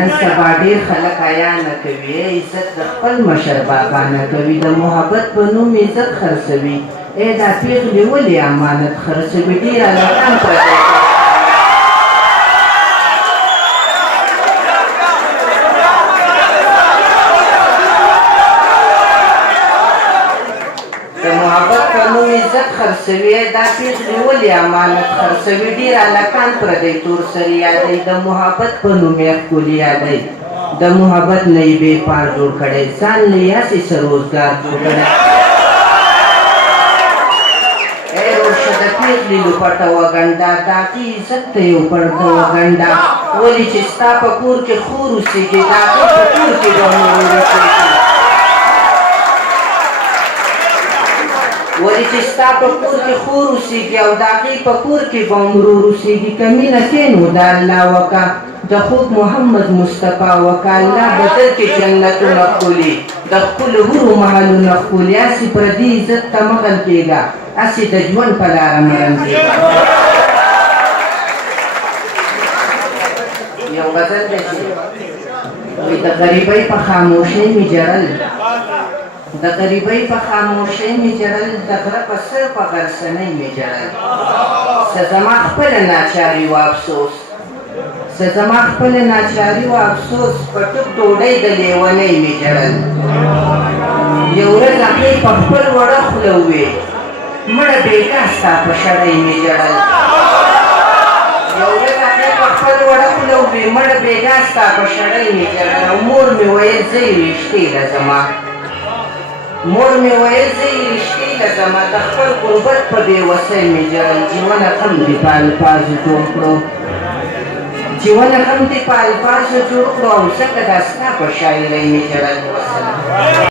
نن سبا ډېر خلک حیا نه کوي، عزت د خپل مشر بابا نه کوي، د محبت په نوم عزت خرڅوي. دا پېغلې ولې امانت خرڅوي؟ ډېر هلکان پردی د محبت په نوم عزت خرڅوي. دا پېغلې ولې امانت خرڅوي؟ ډېر هلکان پردی تور سر یادوي، د محبت په نوم یې ښکلي یادوي. د محبت نه یې بېپار جوړ کړی، ځان نه یې هسې څه روزګار جوړ کړی. ای روشه د پېغلې لوپټه وګنډه، د هغې عزت ته یو پرده وګنډه. ولې چې ستا په کور کې خور اوسېږي، د هغې په کور کې به ورور اوسېږي. ولې چې ستا په کور کې خور اوسېږي او د هغې په کور کې به ورور اوسېږي. که مینه کې نو د الله وکړه، د خوږ محمد مصطفی وکړه. الله به درکړي جنتونه ښکلي، د خپلو حورو محلونه ښکلي. هسې پردي عزت ته مه غلطېږه، هسې د ژوند په لاره مه رنځېږه. یو غزل دی چې وایي د غریبۍ په خاموشۍ مې ژړل، د غریبۍ په خاموشۍ مې ژړل، د غره په سر په غرڅنۍ مې ژړل. څه زما خپله ناچاري و افسوس، څه زما خپله ناچاري و افسوس، په ټوک ډوډۍ د لیونۍ مې ژړل. یو ورځ هغې په خپل وړه خوله وویل، مړه بېګا ستا په شړۍ مې ژړل. یو ورځ هغې په خپل وړه خوله وویل، مړه بېګا ستا په شړۍ مې ژړل. او مور مې ویل زه یې ویښتې له زما، مور مې ویل زه یې رښتې له زما، د خپل غربت په بېوسۍ مې ژړل. جیونه غم دې په الفاظو جوړ کړو، جیونه غم دې په الفاظو جوړ کړو، او ځکه دا ستا په شاعرۍ مې ژړل.